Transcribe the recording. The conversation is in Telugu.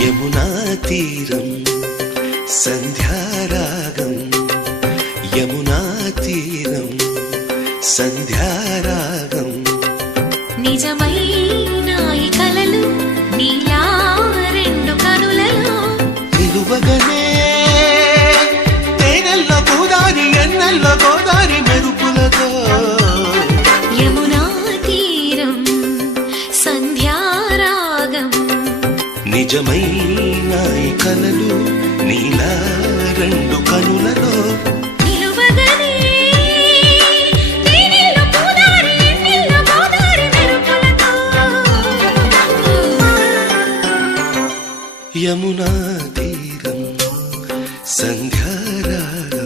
యమునా తీరం సంధ్యారాగం యమునా తీరం సంధ్యారాగం నిజమైన ఈ కలలు నీలా రెండు కనులలో నిలువగనే తేనెల్ల గోదారి ఎన్నెల్ల గోదారి మెరుపులతో యమునా తీరం సంధ్యారాగం నిజమైన ఈ కలలు నీలా రెండు కనులలో నిలువగనే తేనెల్ల గోదారి ఎన్నెల్ల గోదారి మెరుపులతో యమునా తీరం సంధ్యారాగం